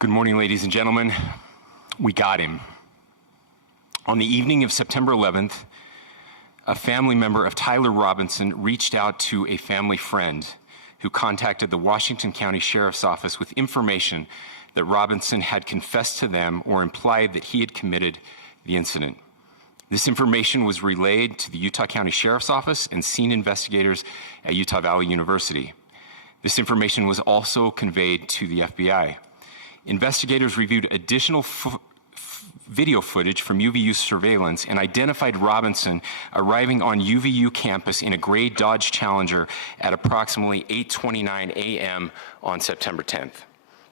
Good morning, ladies and gentlemen. We got him. On the evening of September 11th, a family member of Tyler Robinson reached out to a family friend who contacted the Washington County Sheriff's Office with information that Robinson had confessed to them or implied that he had committed the incident. This information was relayed to the Utah County Sheriff's Office and scene investigators at Utah Valley University. This information was also conveyed to the FBI. Investigators reviewed additional video footage from UVU surveillance and identified Robinson arriving on UVU campus in a gray Dodge Challenger at approximately 8:29 a.m. on September 10th,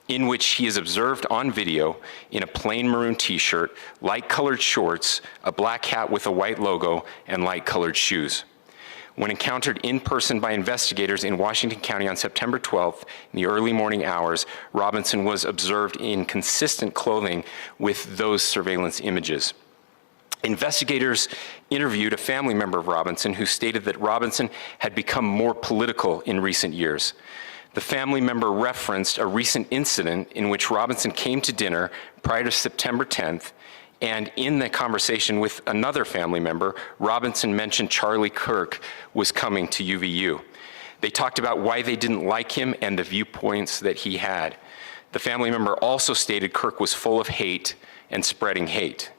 in which he is observed on video in a plain maroon t-shirt, light-colored shorts, a black hat with a white logo, and light-colored shoes. When encountered in person by investigators in Washington County on September 12th, in the early morning hours, Robinson was observed in consistent clothing with those surveillance images. Investigators interviewed a family member of Robinson who stated that Robinson had become more political in recent years. The family member referenced a recent incident in which Robinson came to dinner prior to September 10th, and in the conversation with another family member, Robinson mentioned Charlie Kirk was coming to UVU. They talked about why they didn't like him and the viewpoints that he had. The family member also stated Kirk was full of hate and spreading hate.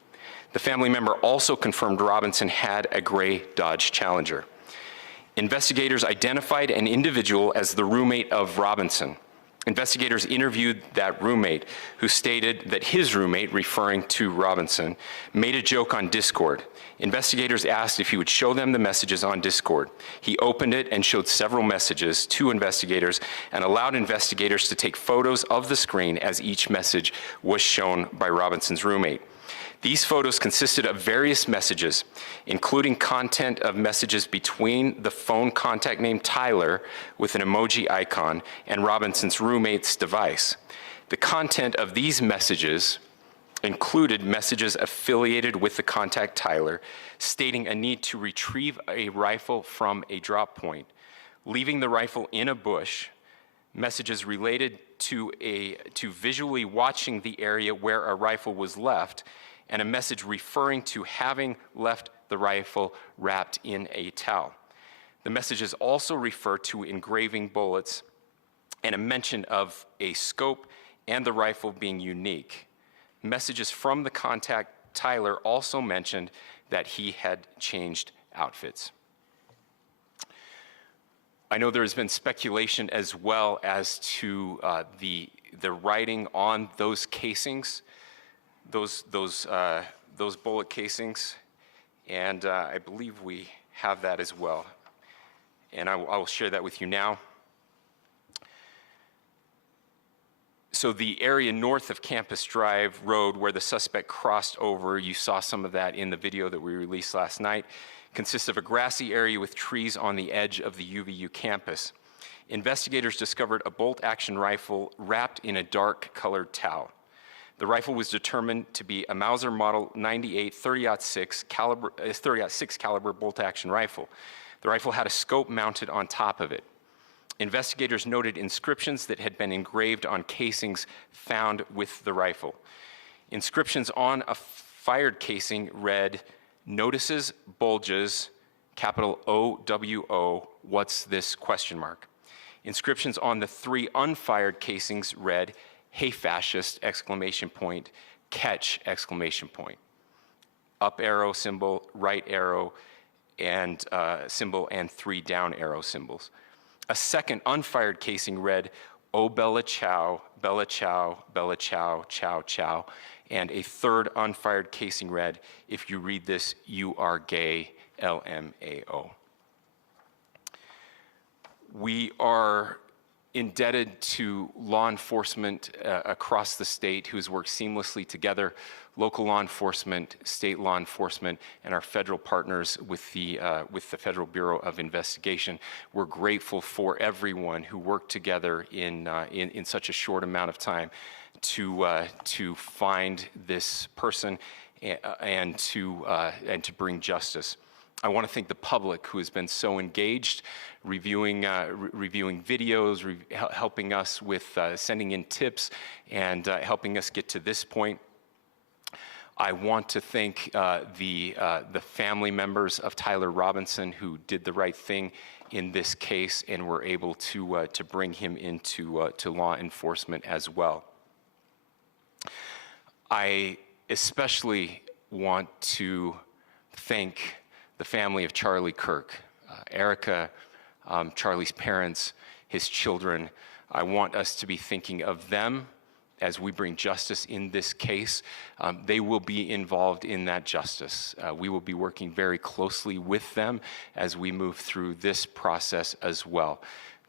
The family member also confirmed Robinson had a gray Dodge Challenger. Investigators identified an individual as the roommate of Robinson. Investigators interviewed that roommate, who stated that his roommate, referring to Robinson, made a joke on Discord. Investigators asked if he would show them the messages on Discord. He opened it and showed several messages to investigators and allowed investigators to take photos of the screen as each message was shown by Robinson's roommate. These photos consisted of various messages, including content of messages between the phone contact named Tyler with an emoji icon and Robinson's roommate's device. The content of these messages included messages affiliated with the contact Tyler, stating a need to retrieve a rifle from a drop point, leaving the rifle in a bush, messages related to visually watching the area where a rifle was left, and a message referring to having left the rifle wrapped in a towel. The messages also refer to engraving bullets and a mention of a scope and the rifle being unique. Messages from the contact Tyler also mentioned that he had changed outfits. I know there has been speculation as well as to the writing on those casings, those bullet casings, and I believe we have that as well. And I will share that with you now. So the area north of Campus Drive Road where the suspect crossed over, you saw some of that in the video that we released last night, consists of a grassy area with trees on the edge of the UVU campus. Investigators discovered a bolt-action rifle wrapped in a dark-colored towel. The rifle was determined to be a Mauser Model 98 30-06 caliber bolt-action rifle. The rifle had a scope mounted on top of it. Investigators noted inscriptions that had been engraved on casings found with the rifle. Inscriptions on a fired casing read, "Notices, bulges, capital OWO, what's this, question mark." Inscriptions on the 3 unfired casings read, "Hey fascist, exclamation point, catch, exclamation point." Up arrow symbol, right arrow and symbol, and 3 down arrow symbols. A second unfired casing read, "Oh Bella Chow, Bella Chow, Bella Chow, Chow Chow." And a third unfired casing read, "If you read this, you are gay, LMAO." We are indebted to law enforcement across the state who has worked seamlessly together, local law enforcement, state law enforcement, and our federal partners with the Federal Bureau of Investigation. We're grateful for everyone who worked together in such a short amount of time to find this person and to bring justice. I want to thank the public who has been so engaged, reviewing videos, helping us with sending in tips, and helping us get to this point. I want to thank the family members of Tyler Robinson who did the right thing in this case and were able to bring him into to law enforcement as well. I especially want to thank the family of Charlie Kirk, Erica, Charlie's parents, his children. I want us to be thinking of them as we bring justice in this case. They will be involved in that justice. We will be working very closely with them as we move through this process as well.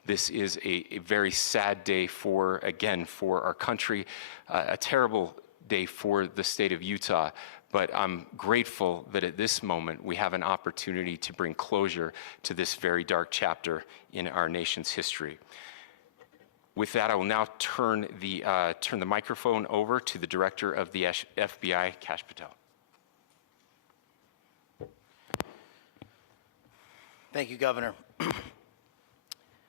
This is a very sad day for our country, a terrible day for the state of Utah. But I'm grateful that at this moment we have an opportunity to bring closure to this very dark chapter in our nation's history. With that, I will now turn the microphone over to the Director of the FBI, Kash Patel. Thank you, Governor.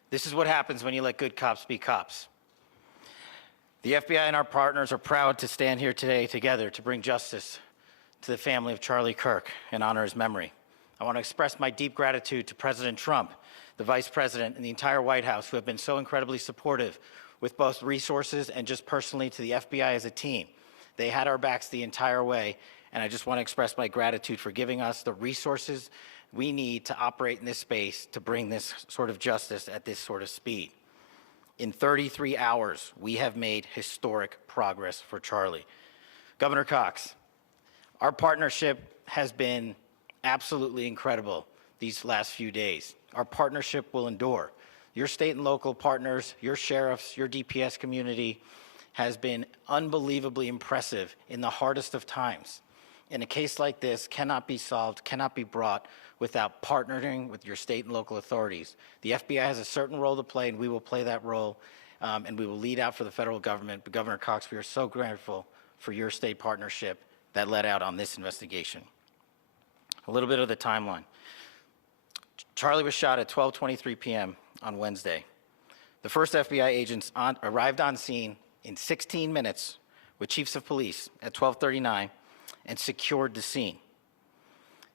This is what happens when you let good cops be cops. The FBI and our partners are proud to stand here today together to bring justice to the family of Charlie Kirk and honor his memory. I want to express my deep gratitude to President Trump, the Vice President, and the entire White House who have been so incredibly supportive with both resources and just personally to the FBI as a team. They had our backs the entire way, and I just want to express my gratitude for giving us the resources we need to operate in this space to bring this sort of justice at this sort of speed. In 33 hours, we have made historic progress for Charlie. Governor Cox, our partnership has been absolutely incredible these last few days. Our partnership will endure. Your state and local partners, your sheriffs, your DPS community has been unbelievably impressive in the hardest of times. And a case like this cannot be solved, cannot be brought without partnering with your state and local authorities. The FBI has a certain role to play, and we will play that role, and we will lead out for the federal government. But Governor Cox, we are so grateful for your state partnership that led out on this investigation. A little bit of the timeline. Charlie was shot at 12:23 p.m. on Wednesday. The first FBI agents arrived on scene in 16 minutes with chiefs of police at 12:39 and secured the scene.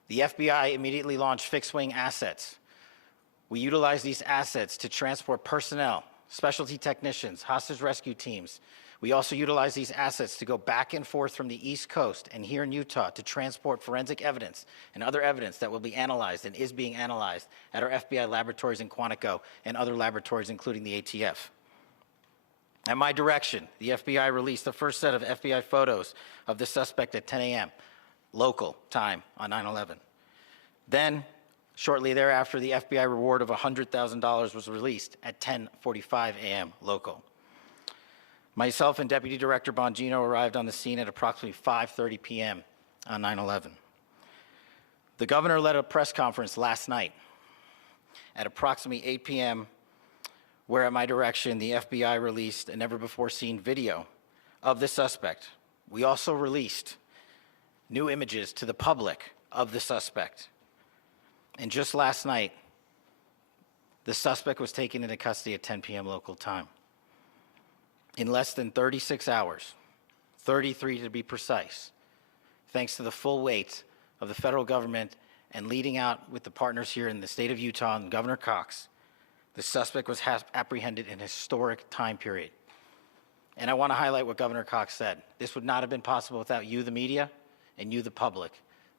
The FBI immediately launched fixed-wing assets. We utilized these assets to transport personnel, specialty technicians, hostage rescue teams. We also utilized these assets to go back and forth from the East Coast and here in Utah to transport forensic evidence and other evidence that will be analyzed and is being analyzed at our FBI laboratories in Quantico and other laboratories, including the ATF. At my direction, the FBI released the first set of FBI photos of the suspect at 10 a.m. local time on 9/11. Then, shortly thereafter, the FBI reward of $100,000 was released at 10:45 a.m. local. Myself and Deputy Director Bongino arrived on the scene at approximately 5:30 p.m. on 9/11. The governor led a press conference last night at approximately 8 p.m., where at my direction, the FBI released a never-before-seen video of the suspect. We also released new images to the public of the suspect. And just last night, the suspect was taken into custody at 10 p.m. local time. In less than 36 hours, 33 to be precise, thanks to the full weight of the federal government and leading out with the partners here in the state of Utah and Governor Cox, the suspect was apprehended in a historic time period. And I want to highlight what Governor Cox said. This would not have been possible without you, the media, and you, the public.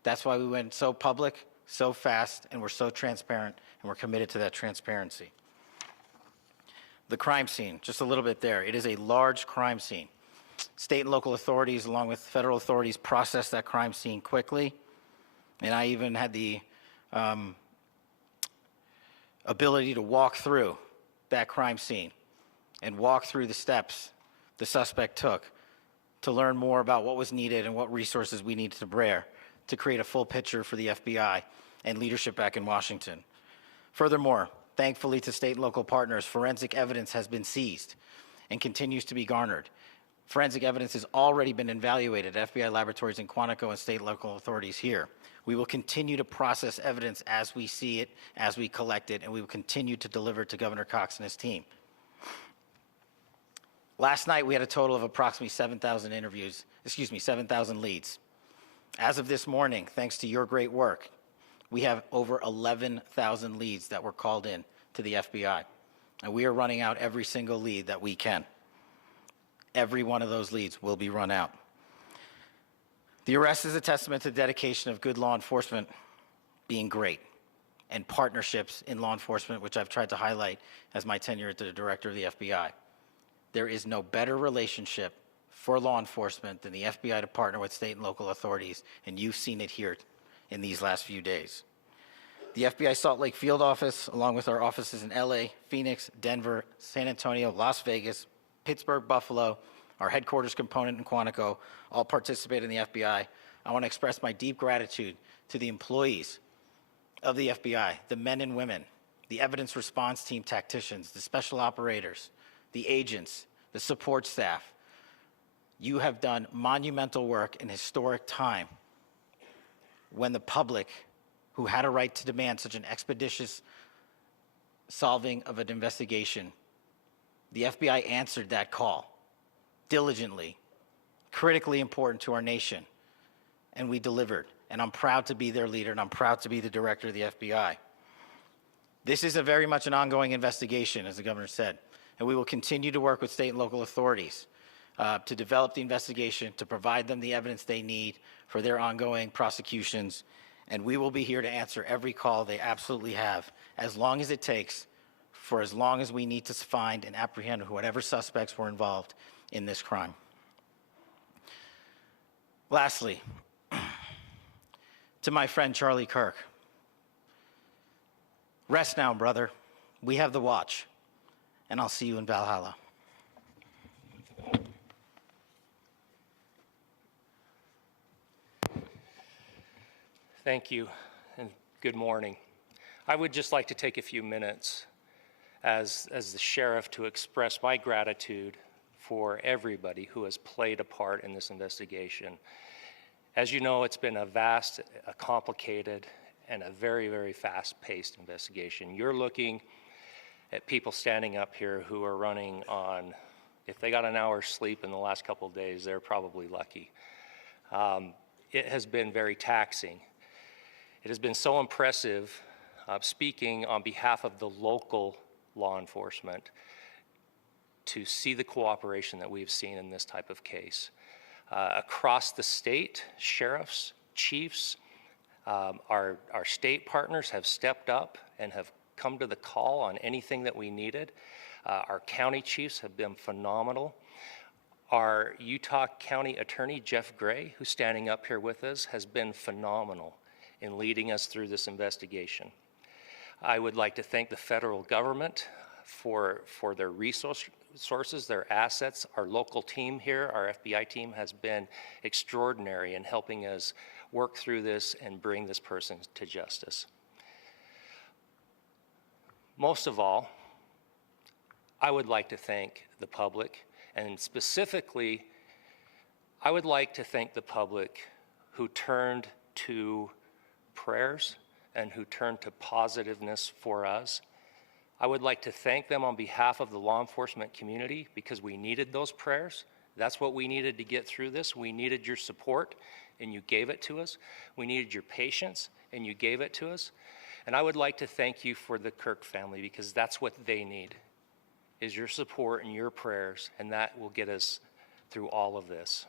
That's why we went so public, so fast, and we're so transparent, and we're committed to that transparency. The crime scene, just a little bit there. It is a large crime scene. State and local authorities, along with federal authorities, processed that crime scene quickly. And I even had the ability to walk through that crime scene and walk through the steps the suspect took to learn more about what was needed and what resources we needed to bear to create a full picture for the FBI and leadership back in Washington. Furthermore, thankfully to state and local partners, forensic evidence has been seized and continues to be garnered. Forensic evidence has already been evaluated at FBI laboratories in Quantico and state and local authorities here. We will continue to process evidence as we see it, as we collect it, and we will continue to deliver it to Governor Cox and his team. Last night, we had a total of approximately 7,000 leads. As of this morning, thanks to your great work, we have over 11,000 leads that were called in to the FBI. And we are running out every single lead that we can. Every one of those leads will be run out. The arrest is a testament to the dedication of good law enforcement being great, and partnerships in law enforcement, which I've tried to highlight as my tenure as the director of the FBI. There is no better relationship for law enforcement than the FBI to partner with state and local authorities, and you've seen it here in these last few days. The FBI Salt Lake Field Office, along with our offices in LA, Phoenix, Denver, San Antonio, Las Vegas, Pittsburgh, Buffalo, our headquarters component in Quantico, all participate in the FBI. I want to express my deep gratitude to the employees of the FBI, the men and women, the evidence response team tacticians, the special operators, the agents, the support staff. You have done monumental work in historic time when the public, who had a right to demand such an expeditious solving of an investigation, the FBI answered that call diligently, critically important to our nation, and we delivered. And I'm proud to be their leader, and I'm proud to be the director of the FBI. This is a very much an ongoing investigation, as the governor said, and we will continue to work with state and local authorities to develop the investigation, to provide them the evidence they need for their ongoing prosecutions, and we will be here to answer every call they absolutely have, as long as it takes, for as long as we need to find and apprehend whatever suspects were involved in this crime. Lastly, to my friend Charlie Kirk, rest now, brother. We have the watch, and I'll see you in Valhalla. Thank you, and good morning. I would just like to take a few minutes as the sheriff to express my gratitude for everybody who has played a part in this investigation. As you know, it's been a vast, a complicated, and a very, very fast-paced investigation. You're looking at people standing up here who are running on, if they got an hour's sleep in the last couple of days, they're probably lucky. It has been very taxing. It has been so impressive, speaking on behalf of the local law enforcement, to see the cooperation that we've seen in this type of case. Across the state, sheriffs, chiefs, our state partners have stepped up and have come to the call on anything that we needed. Our county chiefs have been phenomenal. Our Utah County Attorney, Jeff Gray, who's standing up here with us, has been phenomenal in leading us through this investigation. I would like to thank the federal government for their resources, their assets. Our local team here, our FBI team, has been extraordinary in helping us work through this and bring this person to justice. Most of all, I would like to thank the public, and specifically, I would like to thank the public who turned to prayers and who turned to positiveness for us. I would like to thank them on behalf of the law enforcement community, because we needed those prayers. That's what we needed to get through this. We needed your support, and you gave it to us. We needed your patience, and you gave it to us. And I would like to thank you for the Kirk family, because that's what they need, is your support and your prayers, and that will get us through all of this.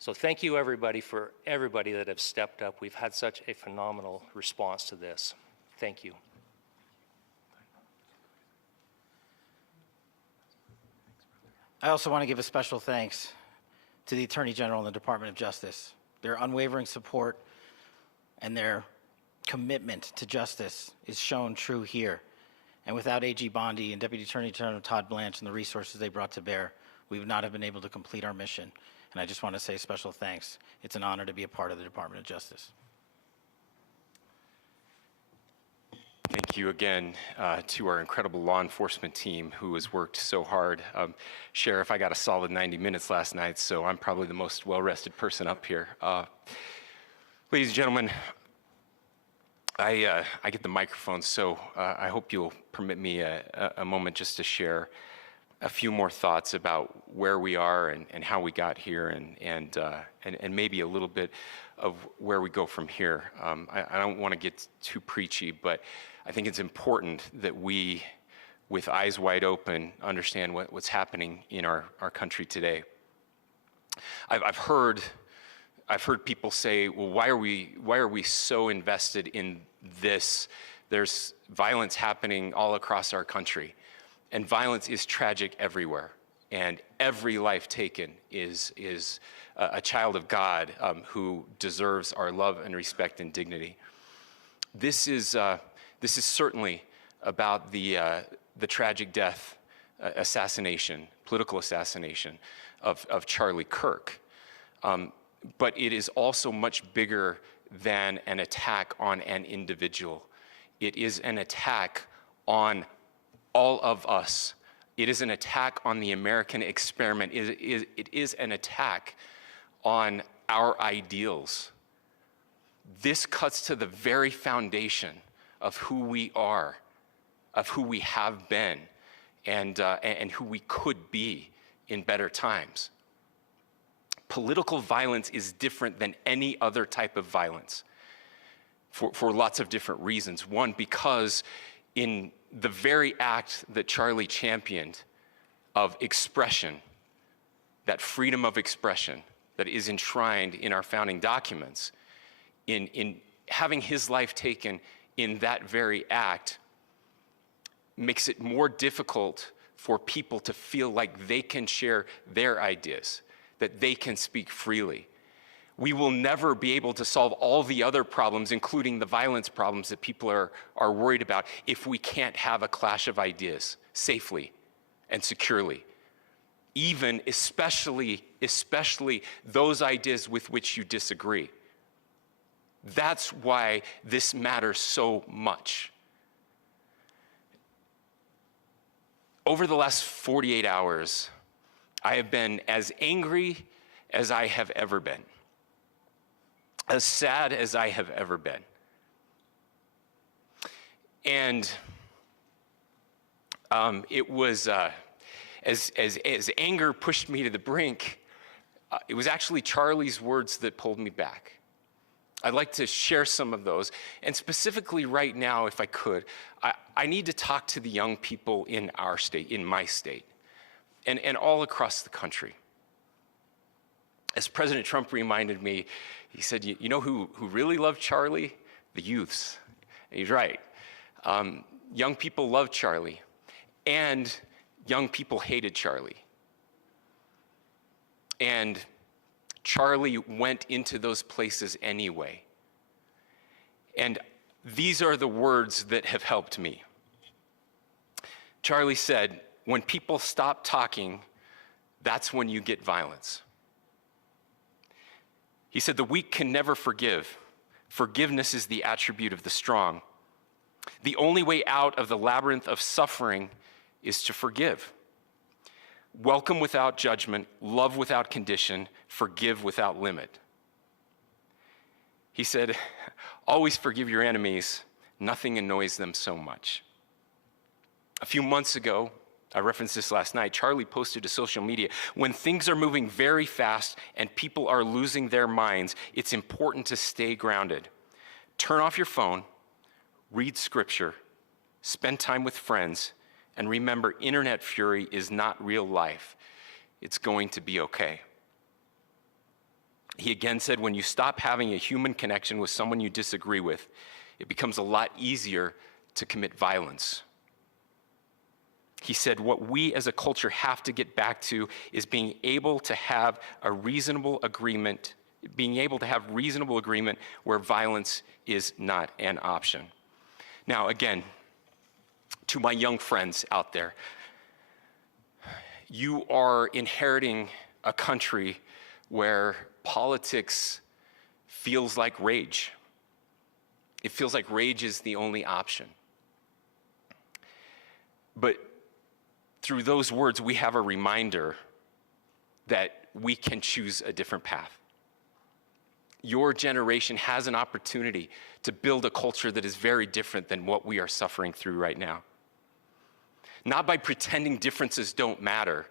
So thank you, everybody, for everybody that have stepped up. We've had such a phenomenal response to this. Thank you. I also want to give a special thanks to the Attorney General and the Department of Justice. Their unwavering support and their commitment to justice is shown true here. And without AG Bondi and Deputy Attorney General Todd Blanche and the resources they brought to bear, we would not have been able to complete our mission. And I just want to say special thanks. It's an honor to be a part of the Department of Justice. Thank you again to our incredible law enforcement team who has worked so hard. Sheriff, I got a solid 90 minutes last night, so I'm probably the most well-rested person up here. Ladies and gentlemen, I get the microphone, so I hope you'll permit me a moment just to share a few more thoughts about where we are and how we got here, and maybe a little bit of where we go from here. I don't want to get too preachy, but I think it's important that we, with eyes wide open, understand what's happening in our country today. I've heard people say, well, why are we so invested in this? There's violence happening all across our country, and violence is tragic everywhere, and every life taken is a child of God who deserves our love and respect and dignity. This is certainly about the tragic death, political assassination of Charlie Kirk. But it is also much bigger than an attack on an individual. It is an attack on all of us. It is an attack on the American experiment. It is an attack on our ideals. This cuts to the very foundation of who we are, of who we have been, and who we could be in better times. Political violence is different than any other type of violence for lots of different reasons. One, because in the very act that Charlie championed of expression, that freedom of expression that is enshrined in our founding documents, in having his life taken in that very act, makes it more difficult for people to feel like they can share their ideas, that they can speak freely. We will never be able to solve all the other problems, including the violence problems that people are worried about, if we can't have a clash of ideas safely and securely. Even, especially those ideas with which you disagree. That's why this matters so much. Over the last 48 hours, I have been as angry as I have ever been, as sad as I have ever been. And it was, as anger pushed me to the brink, it was actually Charlie's words that pulled me back. I'd like to share some of those. And specifically right now, if I could, I need to talk to the young people in our state, in my state, and all across the country. As President Trump reminded me, he said, you know who really loved Charlie? The youths. And he's right. Young people loved Charlie, and young people hated Charlie. And Charlie went into those places anyway. And these are the words that have helped me. Charlie said, when people stop talking, that's when you get violence. He said, the weak can never forgive. Forgiveness is the attribute of the strong. The only way out of the labyrinth of suffering is to forgive. Welcome without judgment, love without condition, forgive without limit. He said, always forgive your enemies. Nothing annoys them so much. A few months ago, I referenced this last night, Charlie posted to social media, when things are moving very fast and people are losing their minds, it's important to stay grounded. Turn off your phone, read scripture, spend time with friends, and remember, internet fury is not real life. It's going to be okay. He again said, when you stop having a human connection with someone you disagree with, it becomes a lot easier to commit violence. He said, what we as a culture have to get back to is being able to have a reasonable agreement, where violence is not an option. Now, again, to my young friends out there, you are inheriting a country where politics feels like rage. It feels like rage is the only option. But through those words, we have a reminder that we can choose a different path. your generation has an opportunity to build a culture that is very different than what we are suffering through right now. Not by pretending differences don't matter,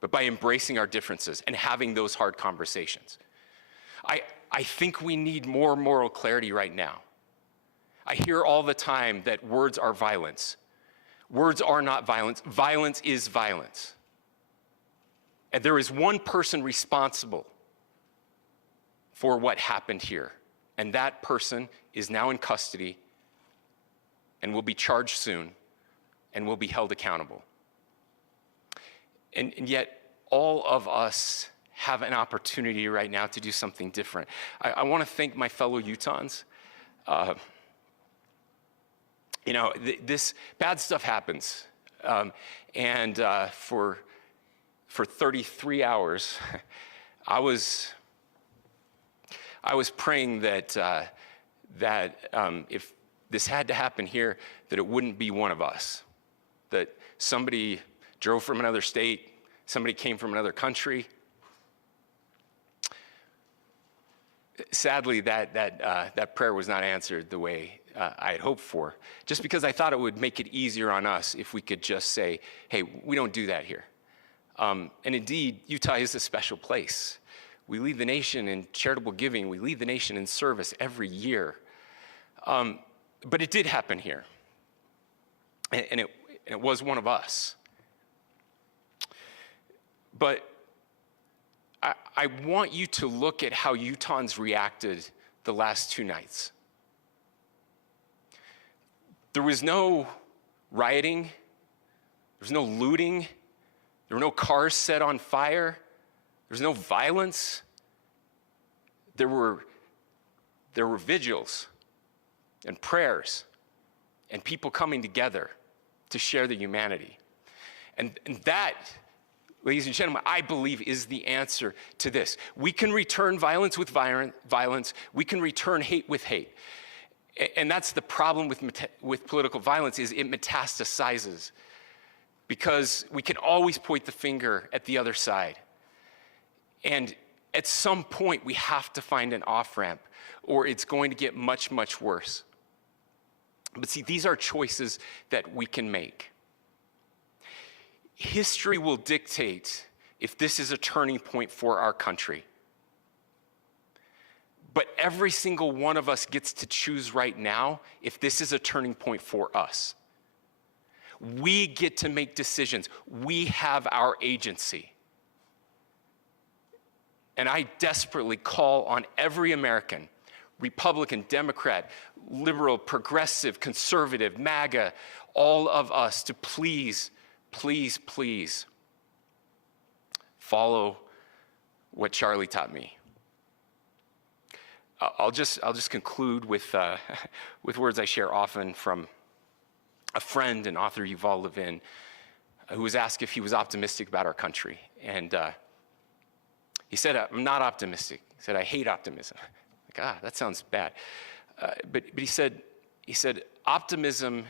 but by embracing our differences and having those hard conversations. I think we need more moral clarity right now. I hear all the time that words are violence. Words are not violence. Violence is violence. And there is one person responsible for what happened here. And that person is now in custody and will be charged soon and will be held accountable. And yet, all of us have an opportunity right now to do something different. I want to thank my fellow Utahns. This bad stuff happens. For 33 hours, I was praying that if this had to happen here, that it wouldn't be one of us. That somebody drove from another state, somebody came from another country. Sadly, that prayer was not answered the way I had hoped for, just because I thought it would make it easier on us if we could just say, hey, we don't do that here. And indeed, Utah is a special place. We lead the nation in charitable giving. We lead the nation in service every year. But it did happen here. And it was one of us. But I want you to look at how Utahns reacted the last 2 nights. There was no rioting. There was no looting. There were no cars set on fire. There was no violence. There were vigils and prayers and people coming together to share the humanity. And that, ladies and gentlemen, I believe is the answer to this. We can return violence with violence. We can return hate with hate. And that's the problem with political violence, is it metastasizes, because we can always point the finger at the other side. And at some point, we have to find an off-ramp, or it's going to get much, much worse. But see, these are choices that we can make. History will dictate if this is a turning point for our country. But every single one of us gets to choose right now if this is a turning point for us. We get to make decisions. We have our agency. And I desperately call on every American, Republican, Democrat, liberal, progressive, conservative, MAGA, all of us to please, please, please follow what Charlie taught me. I'll just conclude with words I share often from a friend and author, Yuval Levin, who was asked if he was optimistic about our country. And he said, I'm not optimistic. He said, I hate optimism. Like, that sounds bad. But he said, optimism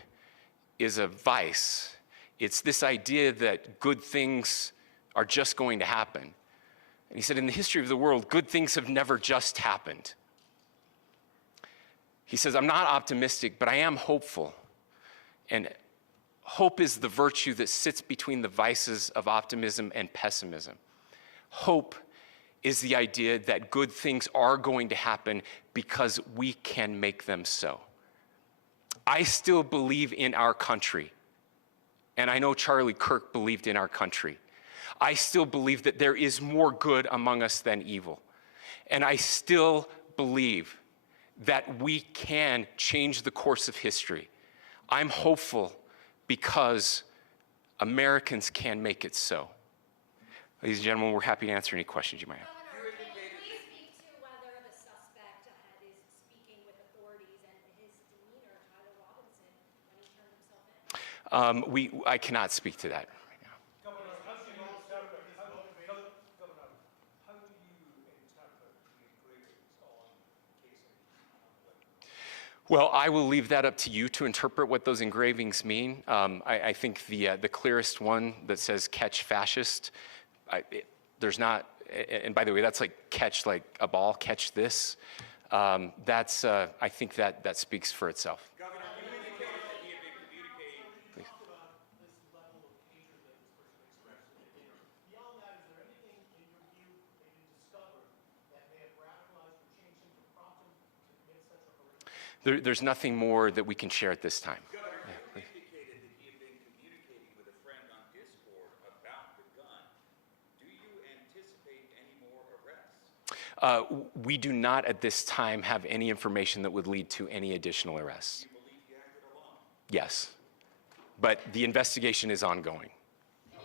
is a vice. It's this idea that good things are just going to happen. And he said, in the history of the world, good things have never just happened. He says, I'm not optimistic, but I am hopeful. And hope is the virtue that sits between the vices of optimism and pessimism. Hope is the idea that good things are going to happen because we can make them so. I still believe in our country. And I know Charlie Kirk believed in our country. I still believe that there is more good among us than evil. And I still believe that we can change the course of history. I'm hopeful because Americans can make it so. Ladies and gentlemen, we're happy to answer any questions you might have. Governor, can you speak to whether the suspect is speaking with authorities and his demeanor, Tyler Robinson, when he turned himself in? I cannot speak to that right now. Governor, how do you interpret the engravings on casings? Well, I will leave that up to you to interpret what those engravings mean. I think the clearest one that says "catch fascist," there's not and by the way, that's like catch like a ball, catch this. That's, I think that speaks for itself. Governor, you indicated that he had been communicating. Please. Talk about this level of hatred that this person expressed in the dinner. Beyond that, is there anything in your view that you discovered that may have radicalized or changed him to prompt him to commit such a horrific? There's nothing more that we can share at this time. Governor, you indicated that he had been communicating with a friend on Discord about the gun. Do you anticipate any more arrests? We do not at this time have any information that would lead to any additional arrests. Do you believe he acted alone? Yes, but the investigation is ongoing. How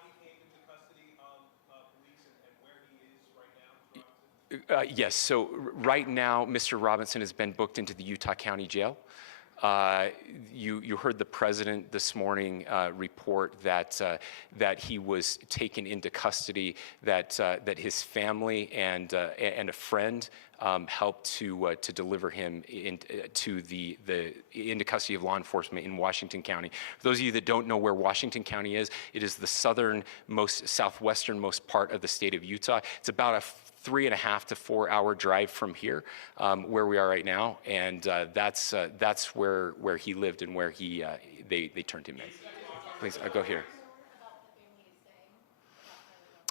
he came into custody of police and where he is right now? Yes, so right now, Mr. Robinson has been booked into the Utah County Jail. You heard the president this morning report that he was taken into custody, that his family and a friend helped to deliver him into custody of law enforcement in Washington County. For those of you that don't know where Washington County is, it is the southwesternmost part of the state of Utah. It's about a 3.5 to 4 hour drive from here, where we are right now, and that's where he lived and where they turned him in. Please, go here.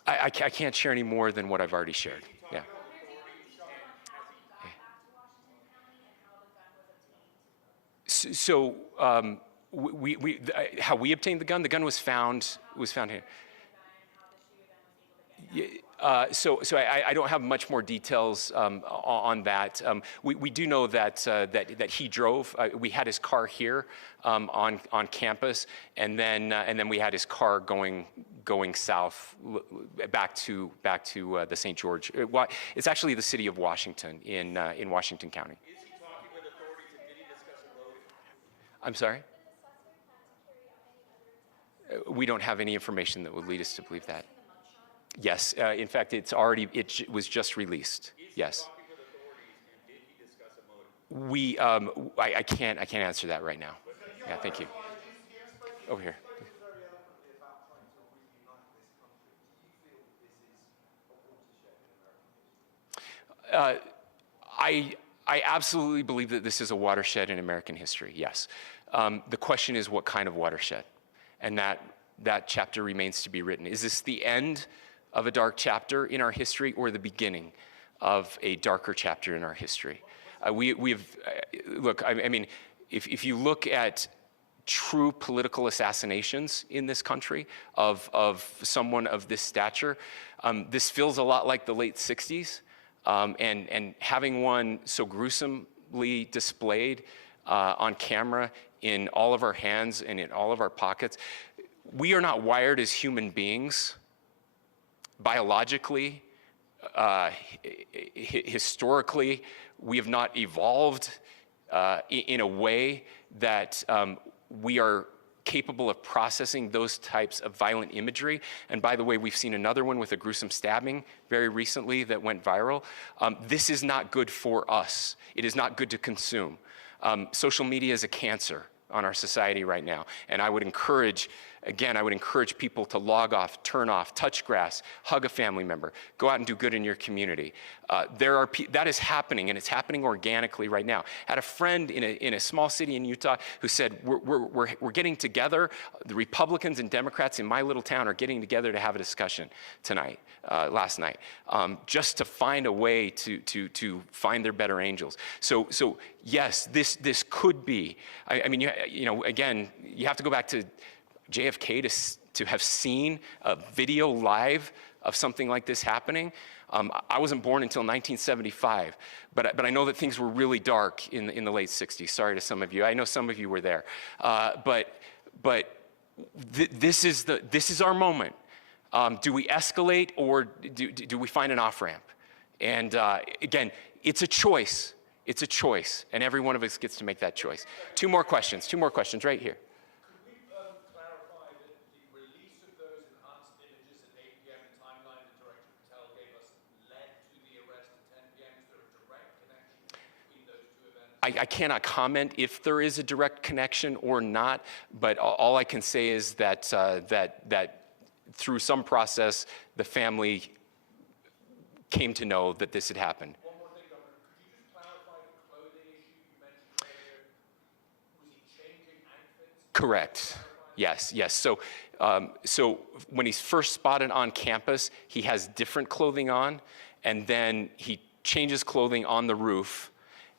I can't share any more than what I've already shared. Yeah. So how we obtained the gun was found here. So I don't have much more details on that. We do know that he drove. We had his car here on campus, and then we had his car going south back to the St. George. It's actually the city of Washington in Washington County. Is he talking with authorities and did he discuss a motive? I'm sorry? We don't have any information that would lead us to believe that. Yes, in fact, it was just released. Yes. Talking with authorities and did he discuss a motive? I can't answer that right now. Yeah, thank you. Over here. Very eloquently about trying to reunite this country. Do you feel that this is a watershed in American history? I absolutely believe that this is a watershed in American history, yes. The question is what kind of watershed? And that chapter remains to be written. Is this the end of a dark chapter in our history or the beginning of a darker chapter in our history? Look, I mean, if you look at true political assassinations in this country of someone of this stature, this feels a lot like the late 60s. And having one so gruesomely displayed on camera in all of our hands and in all of our pockets, we are not wired as human beings biologically, historically. We have not evolved in a way that we are capable of processing those types of violent imagery. And by the way, we've seen another one with a gruesome stabbing very recently that went viral. This is not good for us. It is not good to consume. Social media is a cancer on our society right now. And I would encourage people to log off, turn off, touch grass, hug a family member, go out and do good in your community. That is happening, and it's happening organically right now. I had a friend in a small city in Utah who said, we're getting together, the Republicans and Democrats in my little town are getting together to have a discussion last night, just to find a way to find their better angels. So yes, this could be, I mean, again, you have to go back to JFK to have seen a video live of something like this happening. I wasn't born until 1975, but I know that things were really dark in the late 60s. Sorry to some of you. I know some of you were there. This is our moment. Do we escalate or do we find an off-ramp? And again, it's a choice. It's a choice, and every one of us gets to make that choice. Two more questions right here. Could we clarify that the release of those enhanced images at 8 p.m., the timeline that Director Patel gave us, led to the arrest at 10 p.m.? Is there a direct connection between those two events? I cannot comment if there is a direct connection or not, but all I can say is that through some process, the family came to know that this had happened. One more thing, Governor. Could you just clarify the clothing issue you mentioned earlier? Was he changing outfits? Correct. Yes, yes. So when he's first spotted on campus, he has different clothing on, and then he changes clothing on the roof,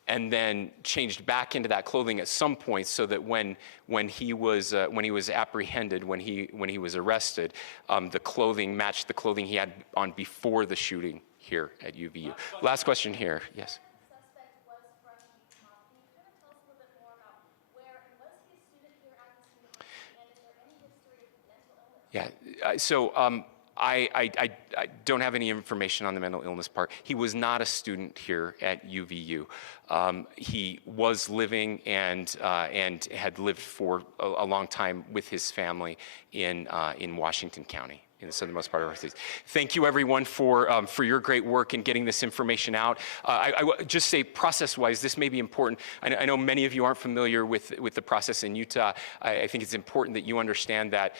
and then changed back into that clothing at some point, so that when he was apprehended, when he was arrested, the clothing matched the clothing he had on before the shooting here at UVU. Last question here. Yes. Suspect was from Utah. Can you kind of tell us a little bit more about where, and was he a student here at this university, and is there any history of mental illness? Yeah. So I don't have any information on the mental illness part. He was not a student here at UVU. He was living and had lived for a long time with his family in Washington County, in the southernmost part of our state. Thank you, everyone, for your great work in getting this information out. I just say, process-wise, this may be important. I know many of you aren't familiar with the process in Utah. I think it's important that you understand that.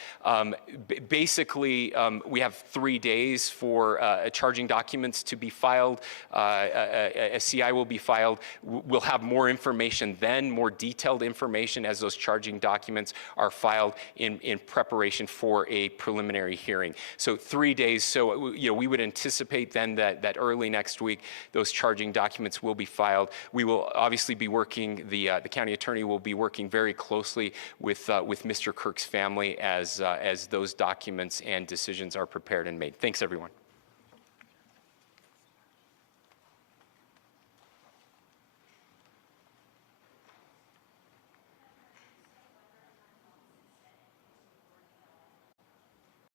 Basically, we have 3 days for charging documents to be filed. A CI will be filed. We'll have more information then, more detailed information as those charging documents are filed in preparation for a preliminary hearing. So 3 days. So we would anticipate then that early next week those charging documents will be filed. We will obviously be working. The county attorney will be working very closely with Mr. Kirk's family as those documents and decisions are prepared and made. Thanks, everyone.